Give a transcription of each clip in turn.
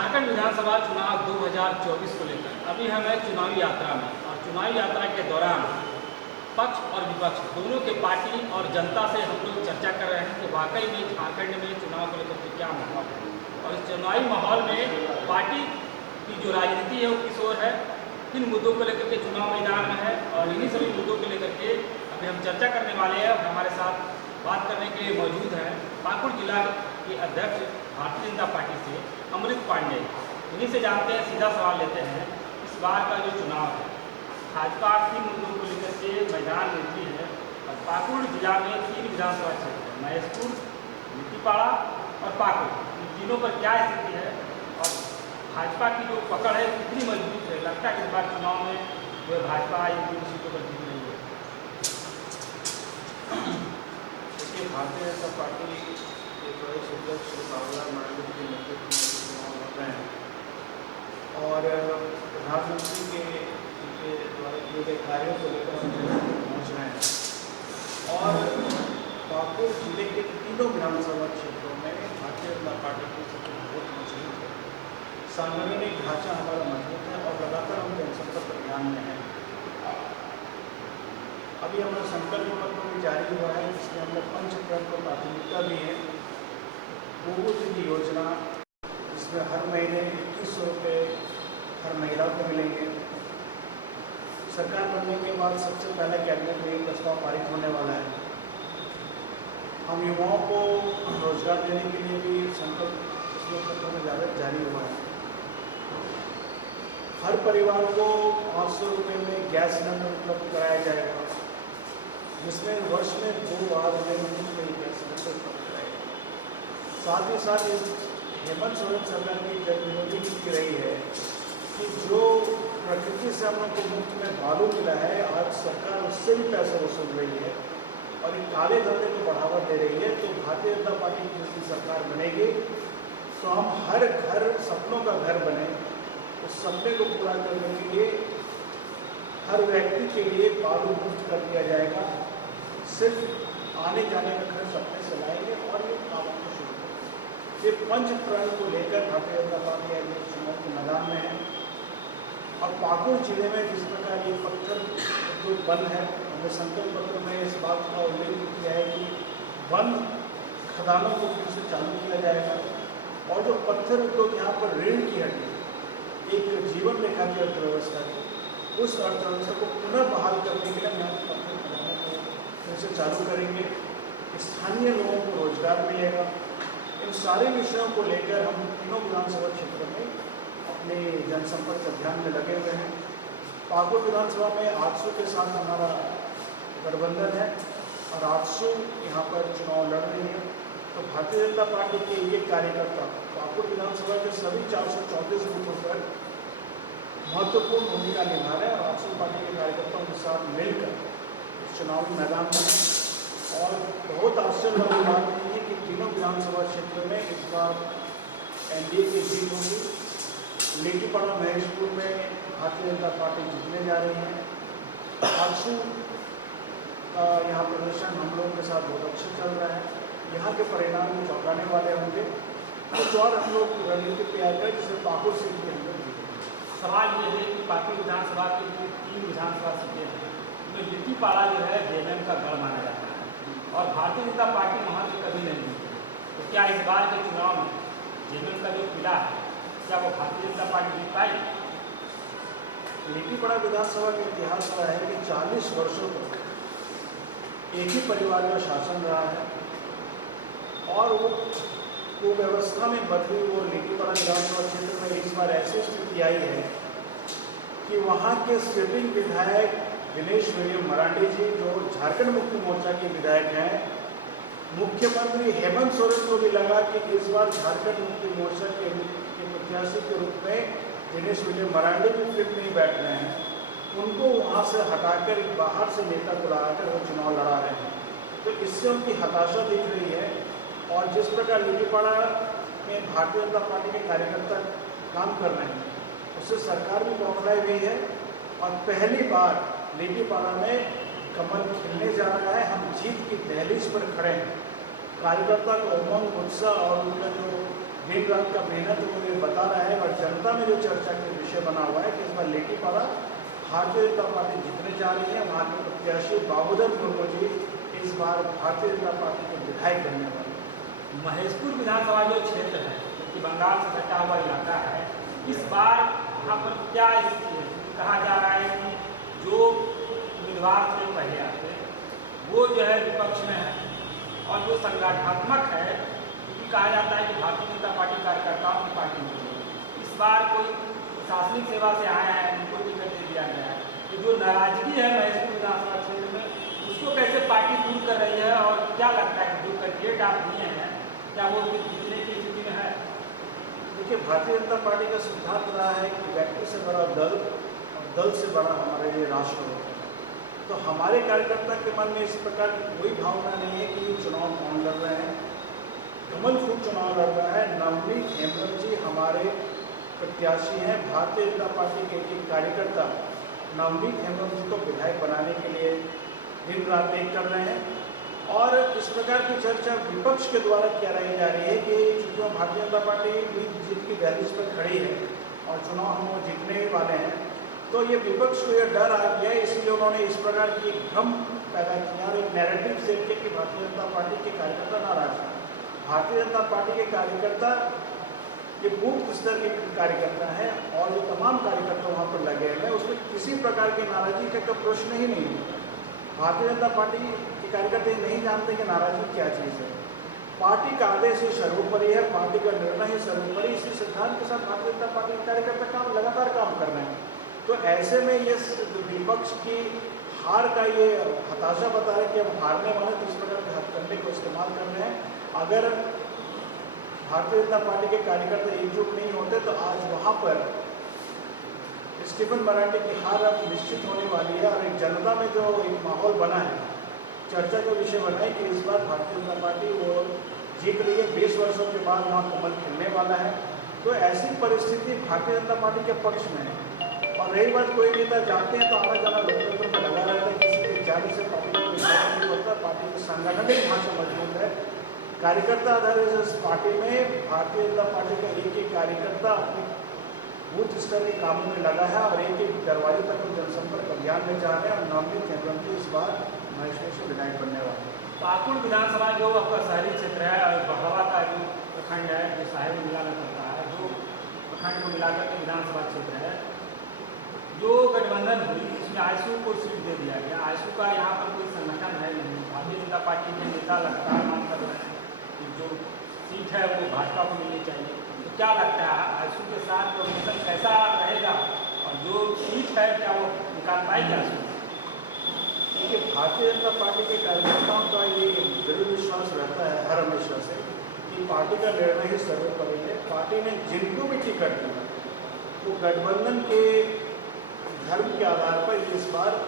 झारखंड विधानसभा चुनाव 2024 को लेकर अभी हम हैं चुनावी यात्रा में, और चुनावी यात्रा के दौरान पक्ष और विपक्ष दोनों के पार्टी और जनता से हम लोग चर्चा कर रहे हैं कि वाकई में झारखंड में चुनाव को लेकर के क्या माहौल है, और इस चुनावी माहौल में पार्टी की जो राजनीति है वो किस ओर है, किन मुद्दों को लेकर के चुनाव मैदान में है, और इन्हीं सभी मुद्दों को लेकर के अभी हम चर्चा करने वाले हैं। और हमारे साथ बात करने के लिए मौजूद हैं पाकुड़ जिला के अध्यक्ष भारतीय जनता पार्टी से अमृत पांडे। इन्हीं से जानते हैं, सीधा सवाल लेते हैं, इस बार का जो चुनाव है भाजपा किन मुद्दों को लेकर के मैदान में उतरी है, और पाकुड़ जिला में 3 विधानसभा क्षेत्र है, महेशपुर, लिट्टीपाड़ा और पाकुड़, इन तीनों पर क्या स्थिति है और भाजपा की जो पकड़ है कितनी मजबूत है। लगता है कि इस बार चुनाव में जो है भाजपा इन 3 सीटों पर जीत रही है। देखिए, भारतीय जनता पार्टी के प्रदेश अध्यक्ष बाबूलाल मरांडी के नेतृत्व में चुनाव लड़ रहे हैं, और प्रधानमंत्री के द्वारा किए गए कार्यों को लेकर हम जनता तक पहुँच रहे हैं। और पाकुड़ जिले के तीनों विधानसभा क्षेत्रों में भारतीय जनता पार्टी की स्थिति बहुत मजबूत है, सांगठनिक ढांचा हमारा मजबूत है, और लगातार हम जनसंपर्क अभियान में हैं। अभी हमारा संकल्प पत्र भी जारी हुआ है, जिसमें हम लोग पंचकर्म को प्राथमिकता दी है। गोबूजी योजना, जिसमें हर महीने 2100 रुपये हर महिला को मिलेंगे। सरकार बनने के बाद सबसे पहले कैबिनेट में एक प्रस्ताव पारित होने वाला है। हम युवाओं को रोजगार देने के लिए भी संकल्प इसमें पत्र में जारी हुआ है। हर परिवार को 500 रुपये में गैस सिलेंडर उपलब्ध कराया जाएगा, जिसमें वर्ष में 2 बार मुफ्त में गैस सिलेंडर उपलब्ध कराएगा। साथ ही साथ हेमंत सोरेन सरकार की जनविरोधी नीति रही है कि जो प्रकृति से हम लोग को मुफ्त में बालू मिला है, आज सरकार उससे भी पैसा वसूल रही है और एक काले धंधे को बढ़ावा दे रही है। तो भारतीय जनता पार्टी की जिसकी सरकार बनेगी तो हम हर घर सपनों का घर बने, उस सपने को पूरा करने के लिए हर व्यक्ति के लिए बालू मुफ्त कर दिया जाएगा। सिर्फ आने जाने का खर्च अपने से लाएंगे और ये काम को शुरू करेंगे। ये पंचप्रण को लेकर भारतीय जनता पार्टी अगले चुनाव के मैदान में है। और पाकुड़ जिले में जिस प्रकार ये पत्थर जो वन है, हमने संकल्प पत्र में इस बात का उल्लेख किया है कि वन खदानों को फिर से चालू किया जाएगा, और जो पत्थर उद्योग यहाँ पर ऋण की हड्डी, एक जीवन रेखा की अर्थव्यवस्था की, उस अर्थव्यवस्था को पुनः बहाल करने के लिए हम पत्थर खदानों को फिर से चालू करेंगे। स्थानीय लोगों को रोजगार मिलेगा। इन सारे विषयों को लेकर हम तीनों विधानसभा क्षेत्रों में अपने जनसंपर्क अभियान में लगे हुए हैं। पाकुड़ विधानसभा में आजसू के साथ हमारा गठबंधन है, और आजसू यहाँ पर चुनाव लड़ रही है। तो भारतीय जनता पार्टी के ये कार्यकर्ता पाकुड़ विधानसभा के सभी 434 बूथों पर महत्वपूर्ण भूमिका निभा रहे हैं, और आजसू पार्टी के कार्यकर्ताओं के साथ मिलकर इस चुनावी मैदान में। और बहुत आश्चर्य वाली बात यह है कि तीनों विधानसभा क्षेत्र में इस बार एनडीए की जीत होगी। लिट्टीपाड़ा महेशपुर में भारतीय जनता पार्टी जीतने जा रही है। आजसू का यहाँ प्रदर्शन हम लोगों के साथ बहुत अच्छा चल रहा है। यहाँ के परिणाम भी चौंकाने वाले होंगे। कुछ और हम लोग रणनीति तैयार करें, जिसमें पाकुड़ सीट के अंदर सवाल ये है कि पाकुड़ विधानसभा की जो 3 विधानसभा सीटें हैं, उनमें लिट्टीपाड़ा जो है जेएमएम का गढ़ माना जाता है, और भारतीय जनता पार्टी वहाँ से कभी नहीं जीती। तो क्या इस बार के चुनाव में जेएमएम का जो किला है, क्या वो भारतीय जनता पार्टी जीत पाएगी? लिट्टीपाड़ा विधानसभा का इतिहास रहा है कि 40 वर्षों तक एक ही परिवार का शासन रहा है, और वो व्यवस्था में बदली वो लिट्टीपाड़ा विधानसभा क्षेत्र में इस बार ऐसी स्थिति आई है कि वहाँ के सिटिंग विधायक दिनेश विलियम मरांडी जी, जो झारखंड मुक्ति मोर्चा के विधायक हैं, मुख्यमंत्री हेमंत सोरेन को भी लगा कि इस बार झारखंड मुक्ति मोर्चा के प्रत्याशी के रूप में दिनेश विलियम मरांडी भी फिट नहीं बैठ रहे हैं। उनको वहाँ से हटाकर बाहर से नेता को लगाकर वो चुनाव लड़ा रहे हैं। तो इससे उनकी हताशा दिख रही है। और जिस प्रकार लिट्टीपाड़ा में भारतीय जनता पार्टी के कार्यकर्ता काम कर रहे हैं, उससे सरकार भी बौखलाई हुई है। और पहली बार लिट्टीपाड़ा में कमल खिलने जा रहा है। हम जीत की दहलीज पर खड़े हैं। कार्यकर्ता का उमंग, उत्साह और उनका जो दिन रात का मेहनत वो ये बता रहा है। और जनता में जो चर्चा के विषय बना हुआ है कि इस बार लेटीपाड़ा भारतीय जनता पार्टी जीतने जा रही है। वहाँ के प्रत्याशी बाबूधन मुर्मू जी इस बार भारतीय जनता पार्टी के विधायक बनने वाले हैं। महेशपुर विधानसभा जो क्षेत्र है, कि बंगाल से सटा हुआ इलाका है, इस बार यहाँ पर क्या कहा जा रहा है कि जो उम्मीदवार थे पहले आते वो जो है विपक्ष में है, और जो संगठनात्मक है क्योंकि कहा जाता है कि भारतीय जनता पार्टी कार्यकर्ताओं की पार्टी होती है। इस बार कोई प्रशासनिक सेवा से आए हैं, उनको टिकट दे दिया गया है। तो जो नाराजगी है महेशपुर विधानसभा क्षेत्र में, उसको कैसे पार्टी दूर कर रही है, और क्या लगता है जो कैंडिडेट आप दिए हैं क्या वो जीतने की स्थिति में है? देखिए, भारतीय जनता पार्टी का सिद्धांत रहा है कि व्यक्ति से बड़ा दल और दल से बड़ा हमारे लिए राष्ट्र होता है। तो हमारे कार्यकर्ता के मन में इस प्रकार की कोई भावना नहीं है कि ये चुनाव कौन लड़ रहे हैं। कमल फूल चुनाव लड़ रहा है। नवनीत हेमब्रम जी हमारे प्रत्याशी हैं। भारतीय जनता पार्टी के एक कार्यकर्ता नवनीत हेमब्रम जी को विधायक बनाने के लिए दिन रात एक कर रहे हैं। और इस प्रकार की चर्चा विपक्ष के द्वारा कराई जा रही है कि चूँकि भारतीय जनता पार्टी भी जीत की दहलीज पर खड़ी है और चुनाव हम वो जीतने ही वाले हैं, तो ये विपक्ष को यह डर आ गया है, इसलिए उन्होंने इस प्रकार की एक भ्रम पैदा किया और एक नैरेटिव सेट किया कि भारतीय जनता पार्टी के कार्यकर्ता नाराज हैं। भारतीय जनता पार्टी के कार्यकर्ता ये बूथ स्तर के कार्यकर्ता हैं और जो तमाम कार्यकर्ता वहाँ पर लगे हुए हैं उसमें किसी प्रकार की नाराजगी का प्रश्न ही नहीं है। भारतीय जनता पार्टी के कार्यकर्ता नहीं जानते कि नाराजगी क्या चीज़ है। पार्टी का आदेश ही सर्वोपरि है, पार्टी का निर्णय ही सर्वोपरि। इसी सिद्धांत के साथ भारतीय जनता पार्टी के कार्यकर्ता लगातार काम कर रहे हैं। तो ऐसे में ये विपक्ष की हार का ये हताशा बता रहे कि हम हारने वाले, तो इस प्रकार के हथकंडे को इस्तेमाल कर रहे हैं। अगर भारतीय जनता पार्टी के कार्यकर्ता एकजुट नहीं होते तो आज वहाँ पर स्टीफन मरांडी की हार अब निश्चित होने वाली है। और एक जनता में जो एक माहौल बना है, चर्चा का विषय बना है कि इस बार भारतीय जनता पार्टी वो जीत रही है। 20 वर्षों के बाद वहाँ कमल खिलने वाला है। तो ऐसी परिस्थिति भारतीय जनता पार्टी के पक्ष में है। और रही बात, कोई नेता जाते हैं तो आना जाना लोकतंत्र में लगा रहता है, किसी के जाने से पार्टी को विश्वास नहीं होता। पार्टी का सांगठनिक ढांचा मजबूत है। कार्यकर्ता आधारित इस पार्टी में भारतीय जनता पार्टी का एक कार्यकर्ता अपने बूथ स्तर के कामों में लगा है और एक दरवाजे तक हम जनसंपर्क अभियान में जा रहे हैं। और नवनीत हेमब्रम जी इस बार महेशपुर से विधायक बनने वाले हैं। पाकुड़ विधानसभा जो आपका शहरी क्षेत्र है और बहवा का जो प्रखंड है जो साहेब मिला में पड़ता है, जो प्रखंड को मिलाकर के विधानसभा क्षेत्र है, जो गठबंधन हुई उसमें आयसू को सीट दे दिया गया। आयसू का यहाँ पर कोई संगठन है नहीं। भारतीय जनता पार्टी के नेता लगातार मांग कर रहे हैं कि जो सीट है वो भाजपा को मिलनी चाहिए। तो क्या लगता है आयसू के साथ कॉम्बिनेशन कैसा रहेगा, और जो सीट है क्या वो निकाल पाएगी आयसू? देखिए, भारतीय जनता पार्टी के कार्यकर्ताओं का ये दृढ़ विश्वास रहता है हर हमेशा से कि पार्टी का निर्णय ही सर्वोपरि है। पार्टी ने जिनको भी टिकट दिया वो गठबंधन के धर्म के आधार पर इस बार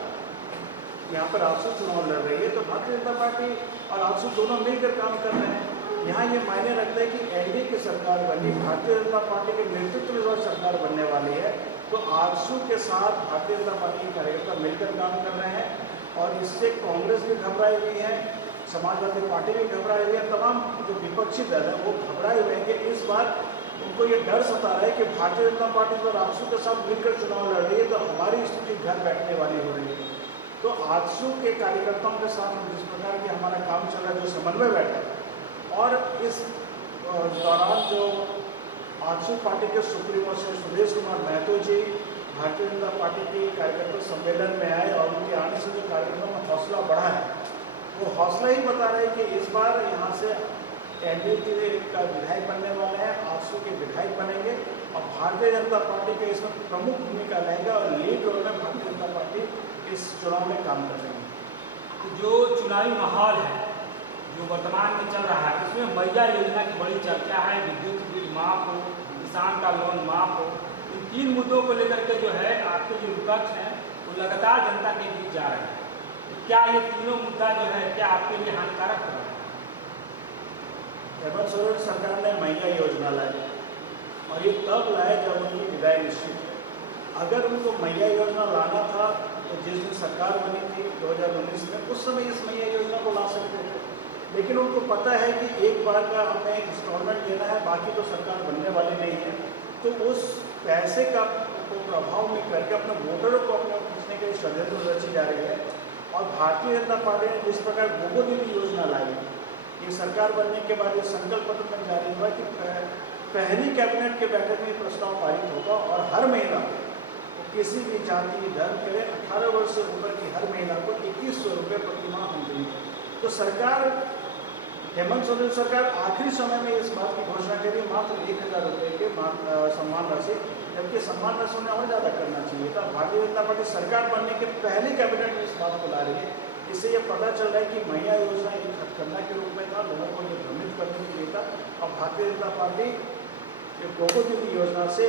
यहाँ पर आजसू चुनाव लड़ रही है। तो भारतीय जनता पार्टी और आजसू दोनों मिलकर काम कर रहे हैं। यहाँ ये मायने रखता है कि एनडीए की सरकार बनी, भारतीय जनता पार्टी के नेतृत्व में सरकार बनने वाली है। तो आजसू के साथ भारतीय जनता पार्टी के कार्यकर्ता मिलकर काम कर रहे हैं। और इससे कांग्रेस भी घबराई हुई है, समाजवादी पार्टी भी घबराई हुई है, तमाम जो विपक्षी दल है वो घबराए हुए हैं कि इस बार उनको ये डर सता रहा है कि भारतीय जनता पार्टी तो आजसू के साथ मिलकर चुनाव लड़ रही है तो हमारी स्थिति घर बैठने वाली हो रही है। तो आजसू के कार्यकर्ताओं के साथ जिस प्रकार की हमारा काम चल रहा है, जो समन्वय बैठा है, और इस दौरान जो आजसू पार्टी के सुप्रीमो से सुदेश कुमार महतो जी भारतीय जनता पार्टी के कार्यकर्ता सम्मेलन में आए और उनके आने से जो कार्यकर्ताओं में हौसला बढ़ा है, वो हौसला ही बता रहे हैं कि इस बार यहाँ से एनडीए का विधायक बनने वाले हैं, आजसू के विधायक बनेंगे और भारतीय जनता पार्टी के इसमें प्रमुख भूमिका रहेगा और लीड रोल में भारतीय जनता पार्टी इस चुनाव में काम करेंगे। तो जो चुनावी माहौल है जो वर्तमान में चल रहा है, उसमें मैया योजना की बड़ी चर्चा है। विद्युत बिल माफ हो, किसान का लोन माफ हो, इन 3 मुद्दों को लेकर के जो है आपके जो विपक्ष हैं वो लगातार जनता के बीच जा रहे हैं। तो क्या ये तीनों मुद्दा जो है क्या आपके लिए हानिकारक हो रहा है? हेमंत सोरेन सरकार ने मैया योजना लाई और ये तब लाए जब उनकी विदाई निश्चित है। अगर उनको मैया योजना लाना था तो जिस दिन सरकार बनी थी 2019 में, उस समय इस मैया योजना को ला सकते थे। लेकिन लेकिन उनको पता है कि एक बार का हमें इंस्टॉलमेंट देना है, बाकी तो सरकार बनने वाली नहीं है, तो उस पैसे का को प्रभाव में करके अपने वोटरों को अपने खींचने के लिए षड्यंत्र रची जा रही है। और भारतीय जनता पार्टी ने जिस प्रकार गोगो दीदी योजना लाई, ये सरकार बनने के बाद ये संकल्प पत्र में जारी हुआ कि पहली कैबिनेट के बैठक में प्रस्ताव पारित होगा और हर महिला को किसी भी जाति धर्म के 18 वर्ष से ऊपर की हर महिला को 2100 रुपये प्रतिमाह हम देंगे। तो सरकार, हेमंत सोरेन सरकार आखिरी समय में इस बात की घोषणा करी मात्र 1000 रुपये के सम्मान राशि, जबकि सम्मान राशि उन्हें और ज़्यादा करना चाहिए था। भारतीय जनता पार्टी सरकार बनने के पहले कैबिनेट में इस बात को ला रही है। इससे ये पता चल रहा है कि महिला योजना एक हथकंडा के रूप में था, लोगों को ये भ्रमित करने के लिए था। और भारतीय जनता पार्टी ये गोगो दीदी योजना से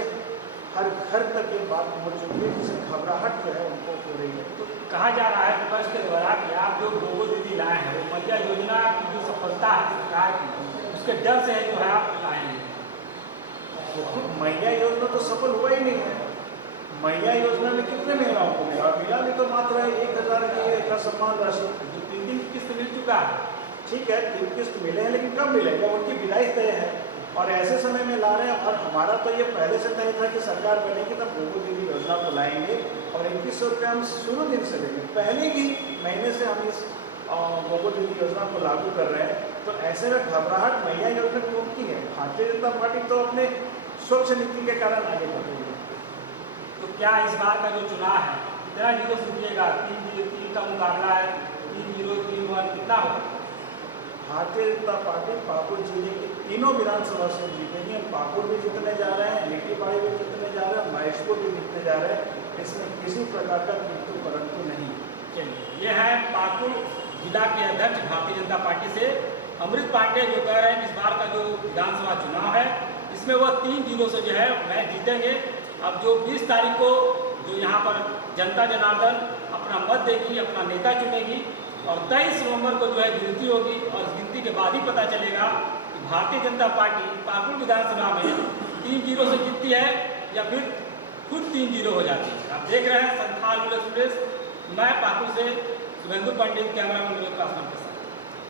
हर घर तक ये बात पहुँच चुकी है, जिससे घबराहट जो है उनको हो रही है। तो कहा जा रहा है विपक्ष के द्वारा कि आप जो गोगो दीदी लाए हैं वो महिला योजना की जो सफलता है सरकार की, उसके डर से है जो है आप लाए हैं। तो महिला योजना तो सफल हुआ ही नहीं है। महिला योजना में कितने महिलाओं को मिला भी तो मात्र 1000 का सम्मान राशि, जो 3 किस्त मिल चुका है। ठीक है, 3 किस्त मिले हैं, लेकिन कब मिले जब उनकी विदाई तय है और ऐसे समय में ला रहे हैं। और हमारा तो ये पहले से तय था कि सरकार बनेगी तब गोगो दीदी योजना को लाएंगे और 2100 रुपये हम शुरू दिन से देंगे। पहले ही महीने से हम इस गोगो दीदी योजना को लागू कर रहे हैं। तो ऐसे में घबराहट महिला योजना की उठती है। भारतीय जनता पार्टी तो अपने स्वच्छ नीति के कारण आगे बढ़ रही है। तो क्या इस बार का जो चुनाव है कितना जीरो से जीतेगा? 3 का मुकाबला है, 3-0, 3-1 कितना होगा? भारतीय जनता पार्टी पाकुड़ जिले की तीनों विधानसभा से जीतेगी। पाकुड़ भी जीतने जा रहे हैं, लिट्टीपाड़ी भी जीतने जा रहे हैं, महेशपुर भी जीतने जा रहे हैं। इसमें किसी प्रकार का मृत्यु परंतु नहीं। चलिए, ये है पाकुड़ जिला के अध्यक्ष भारतीय जनता पार्टी से अमृत पांडे, जो कह रहे हैं कि इस बार का जो विधानसभा चुनाव है इसमें वह 3-0 से जो है मैच जीतेंगे। अब जो 20 तारीख को जो यहाँ पर जनता जनार्दन अपना मत देगी, अपना नेता चुनेगी और 23 नवंबर को जो है गिनती होगी और इस गिनती के बाद ही पता चलेगा कि भारतीय जनता पार्टी पाकुड़ विधानसभा में 3-0 से जीतती है या फिर खुद 3-0 हो जाती है। आप देख रहे हैं संथाल एक्सप्रेस, मैं पाकुड़ से शुभेंदु पंडित, कैमरामैन के साथ।